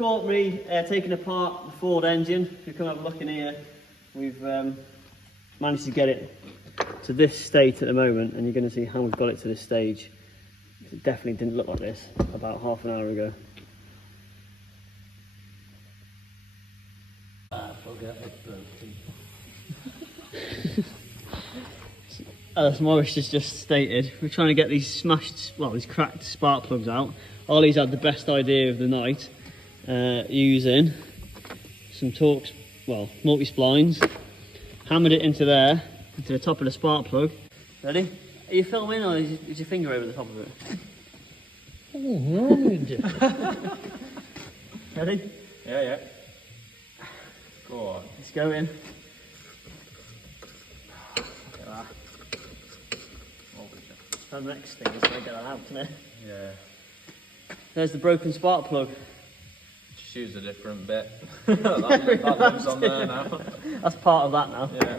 caught me taking apart the Ford engine. If you come have a look in here, we've managed to get it to this state at the moment, and you're going to see how we've got it to this stage. It definitely didn't look like this about half an hour ago. As Morris has just stated, we're trying to get these smashed, well, these cracked spark plugs out. Ollie's had the best idea of the night, using some Torx, well, multi-splines, hammered it into there, into the top of the spark plug. Ready? Are you filming, or is your finger over the top of it? Oh, no. Ready? Yeah. Go on. Let's go in. Look at that. The next thing is to get that out there. Yeah. There's the broken spark plug. Just use a different bit. that lives on there now. That's part of that now. Yeah.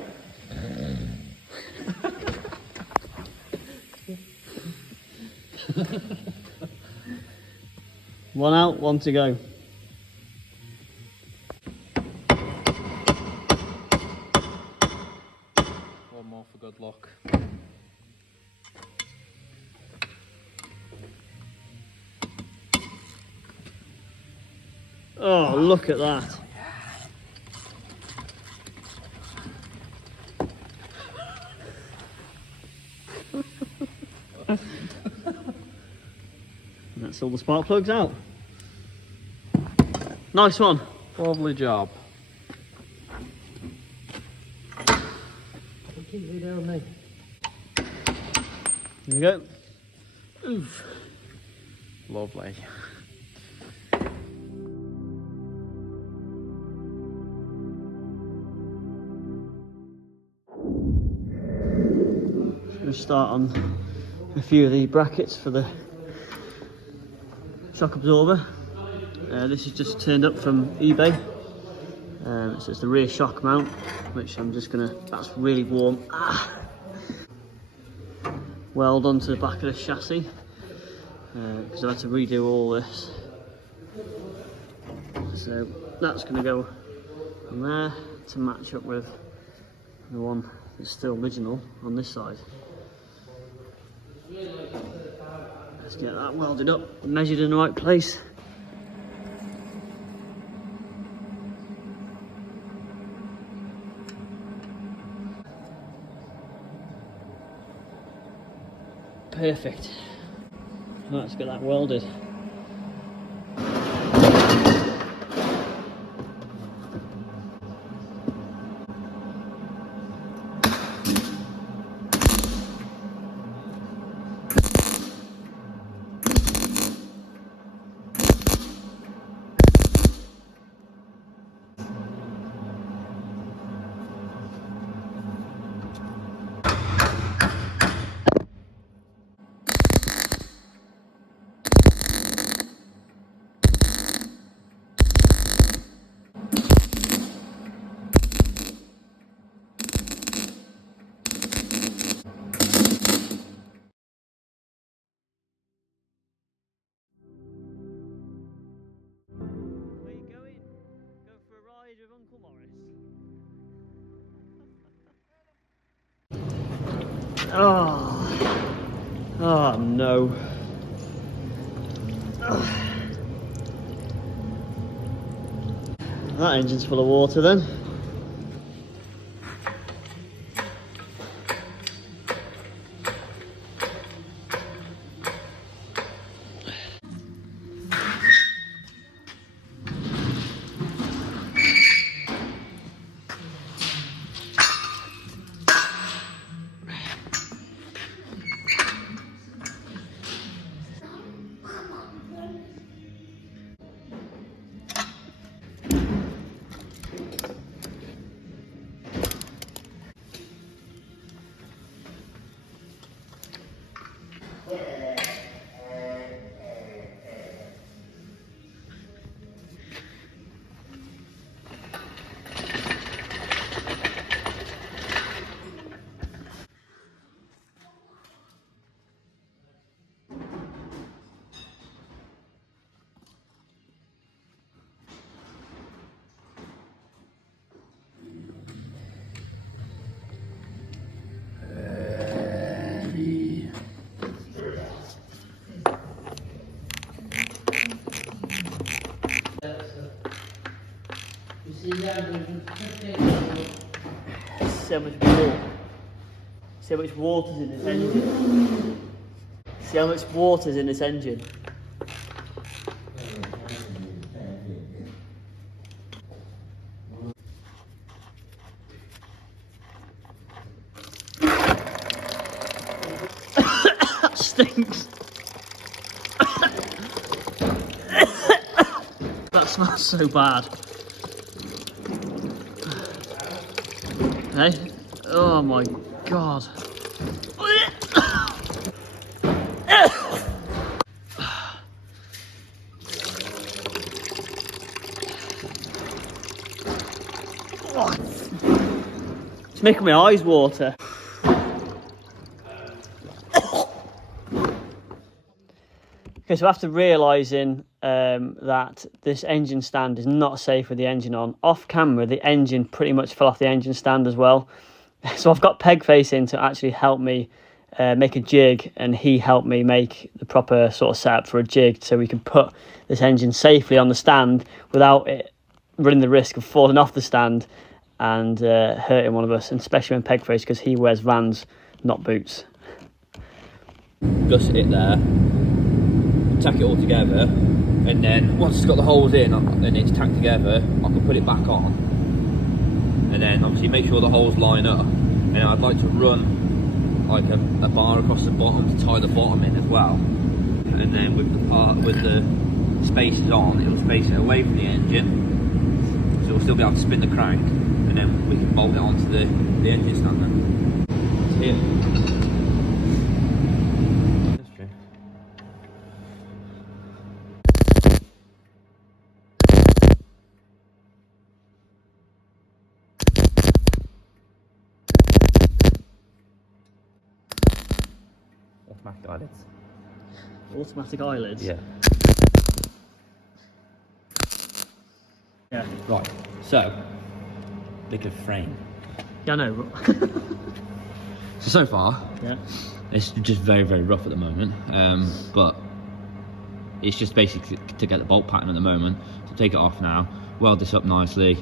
One out, one to go. One more for good luck. Oh, look at that. And that's all the spark plugs out. Nice one. Lovely job. Keep it down, mate. There you go. Oof. Lovely. We'll start on a few of the brackets for the shock absorber. This is just turned up from eBay. So it's the rear shock mount, which I'm just gonna, that's really warm. Weld onto the back of the chassis, because I had to redo all this. So that's gonna go on there to match up with the one that's still original on this side. Let's get that welded up, measured in the right place. Perfect. Let's get that welded. With Uncle Morris. Oh no. That engine's full of water then. See how much water. See how much water's in this engine. See how much water's in this engine. That stinks. That smells so bad. Hey? Oh my god. It's making my eyes water. Okay, so after realising that this engine stand is not safe with the engine on, off camera the engine pretty much fell off the engine stand as well. So I've got Pegface in to actually help me make a jig, and he helped me make the proper sort of setup for a jig so we can put this engine safely on the stand without it running the risk of falling off the stand and hurting one of us, and especially when Pegface, because he wears Vans, not boots. Gusset it there, tack it all together, and then once it's got the holes in and it's tacked together, I can put it back on, and then obviously make sure the holes line up. And I'd like to run like a bar across the bottom to tie the bottom in as well, and then with the spaces on, it'll space it away from the engine, so we'll still be able to spin the crank, and then we can bolt it onto the engine stand then. It's here. Automatic eyelids. Automatic eyelids? Yeah. Yeah. Right, so, big of frame. Yeah, I know. So far, Yeah. it's just very, very rough at the moment, but it's just basically to get the bolt pattern at the moment. So take it off now, weld this up nicely,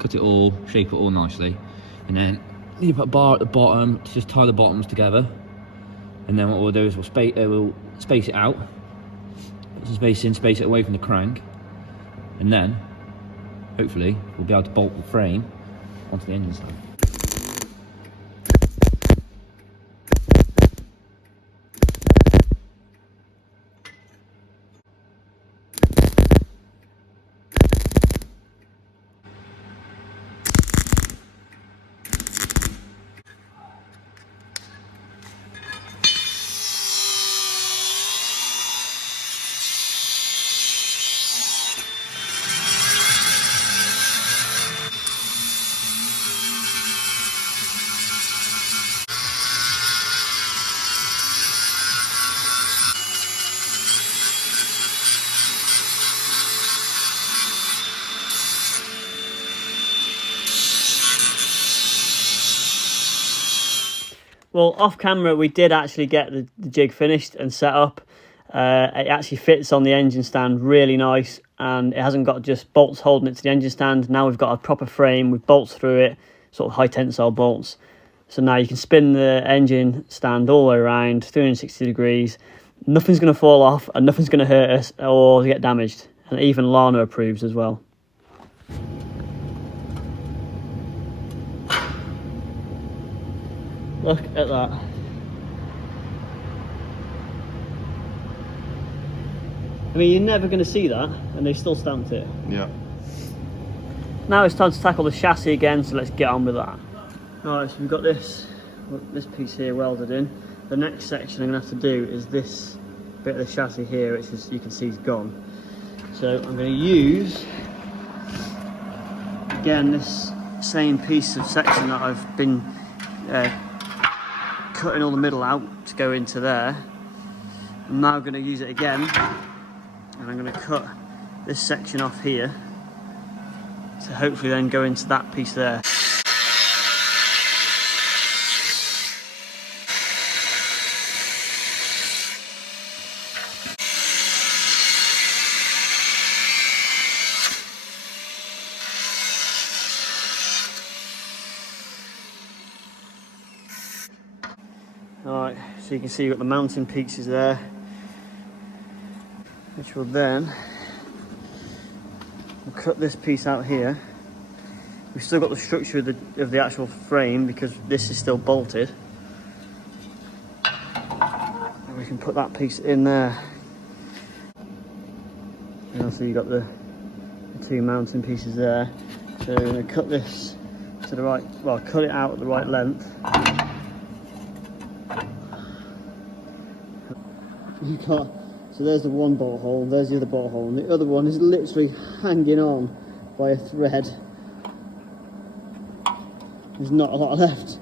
cut it all, shape it all nicely, and then you put a bar at the bottom to just tie the bottoms together. And then what we'll do is we'll space it out, put some space in, space it away from the crank, and then hopefully we'll be able to bolt the frame onto the engine stand. Well, off camera, we did actually get the jig finished and set up. It actually fits on the engine stand really nice, and it hasn't got just bolts holding it to the engine stand. Now we've got a proper frame with bolts through it, sort of high tensile bolts. So now you can spin the engine stand all the way around, 360 degrees. Nothing's going to fall off and nothing's going to hurt us or get damaged. And even Lana approves as well. Look at that. I mean, you're never going to see that, and they still stamped it. Yeah. Now it's time to tackle the chassis again, so let's get on with that. Alright, so we've got this piece here welded in. The next section I'm going to have to do is this bit of the chassis here, which is, you can see is gone. So I'm going to use, again, this same piece of section that I've been cutting all the middle out to go into there. I'm now going to use it again, and I'm going to cut this section off here to hopefully then go into that piece there. Alright, so you can see you've got the mountain pieces there, which will then we'll cut this piece out here. We've still got the structure of the actual frame because this is still bolted. And we can put that piece in there. And also you've got the two mountain pieces there. So we're going to cut this to the right, well, cut it out at the right length. You've got, so there's the one bolt hole, there's the other bolt hole, and the other one is literally hanging on by a thread. There's not a lot left.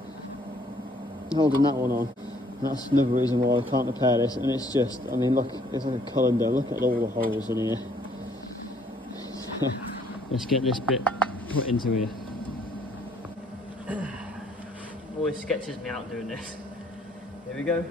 Holding that one on. And that's another reason why I can't repair this, and it's just, I mean, look, it's like a colander, look at all the holes in here. Let's get this bit put into here. Always sketches me out doing this. Here we go.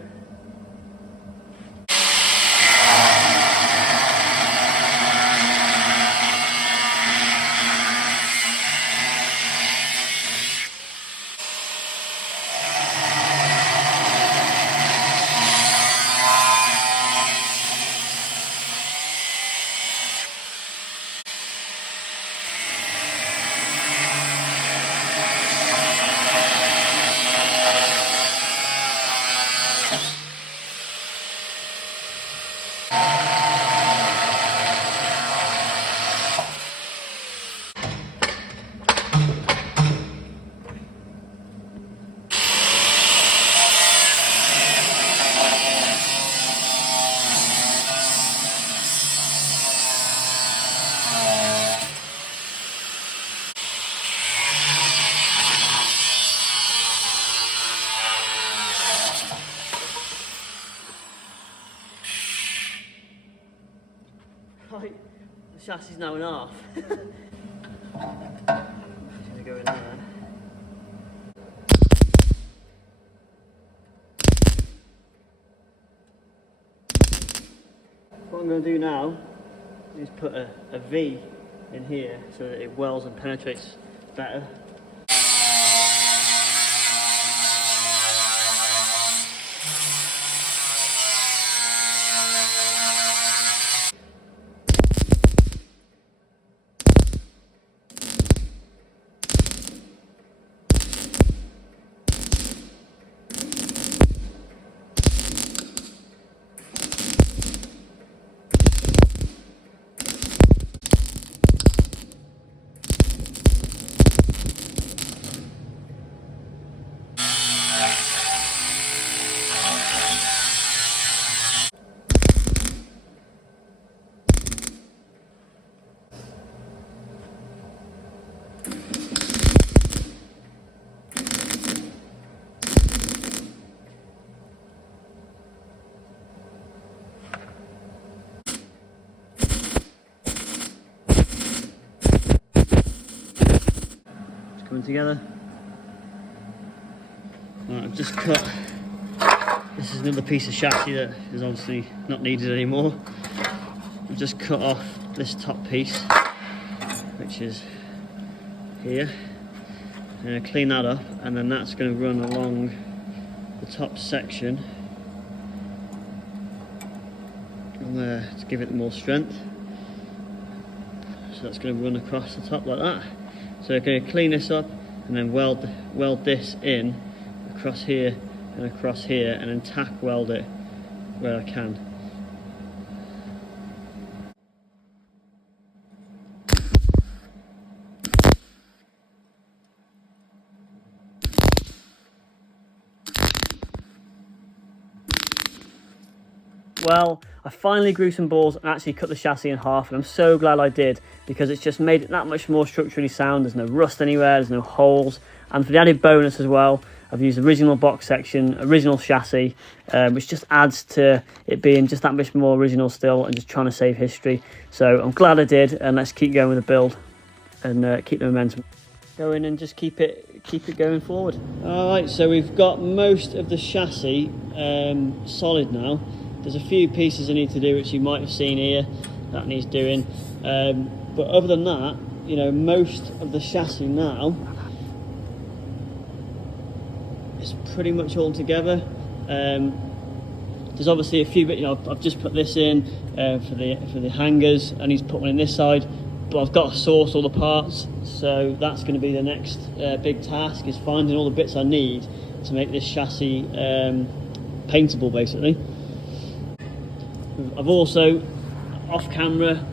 Right, the chassis is now in half. Just gonna go in there. What I'm going to do now is put a V in here so that it welds and penetrates better. Coming together. Right, I've just cut, this is another piece of chassis that is obviously not needed anymore. I've just cut off this top piece, which is here. I'm going to clean that up, and then that's going to run along the top section and there to give it more strength. So that's going to run across the top like that. So I'm going to clean this up and then weld this in across here and across here, and then tack weld it where I can. Well, I finally grew some balls and actually cut the chassis in half, and I'm so glad I did, because it's just made it that much more structurally sound. There's no rust anywhere, there's no holes, and for the added bonus as well, I've used original box section, original chassis, which just adds to it being just that much more original still, and just trying to save history. So I'm glad I did, and let's keep going with the build and keep the momentum going and just keep it going forward. All right, so we've got most of the chassis solid now. There's a few pieces I need to do, which you might have seen here, that needs doing. But other than that, you know, most of the chassis now is pretty much all together. There's obviously a few bits, you know, I've just put this in for the hangers. I need to put one in this side, but I've got to source all the parts, so that's going to be the next big task, is finding all the bits I need to make this chassis paintable, basically. I've also, off camera,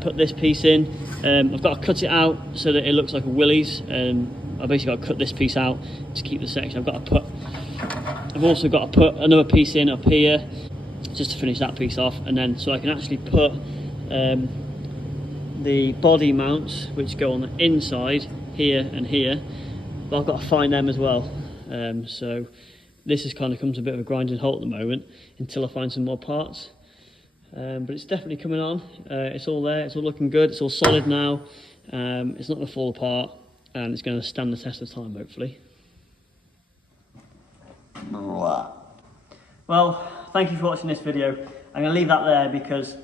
put this piece in. I've got to cut it out so that it looks like a Willys, and I basically got to cut this piece out to keep the section. I've also got to put another piece in up here just to finish that piece off, and then so I can actually put the body mounts which go on the inside here and here, but I've got to find them as well. So this has kind of come to a bit of a grinding halt at the moment until I find some more parts. But it's definitely coming on. It's all there, it's all looking good, it's all solid now. It's not going to fall apart, and it's going to stand the test of time, hopefully. Well, thank you for watching this video. I'm going to leave that there because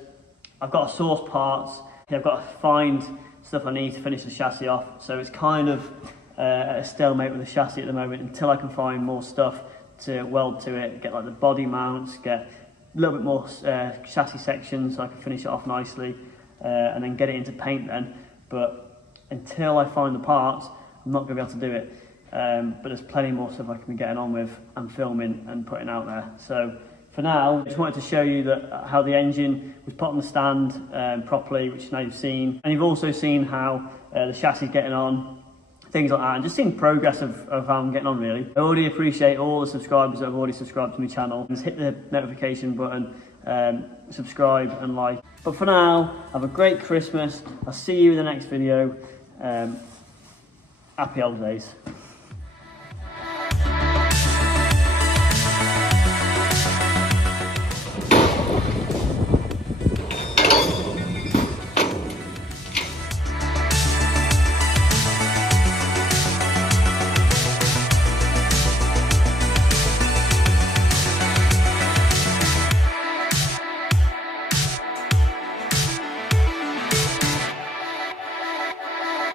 I've got to source parts. I've got to find stuff I need to finish the chassis off. So it's kind of at a stalemate with the chassis at the moment until I can find more stuff to weld to it, get like the body mounts, get a little bit more chassis sections so I can finish it off nicely, and then get it into paint then. But until I find the parts, I'm not going to be able to do it. But there's plenty more stuff I can be getting on with and filming and putting out there. So for now, I just wanted to show you that how the engine was put on the stand properly, which now you've seen. And you've also seen how the chassis is getting on, things like that, and just seeing progress of how I'm getting on, really. I already appreciate all the subscribers that have already subscribed to my channel. Just hit the notification button, subscribe and like. But for now, have a great Christmas. I'll see you in the next video. Happy holidays.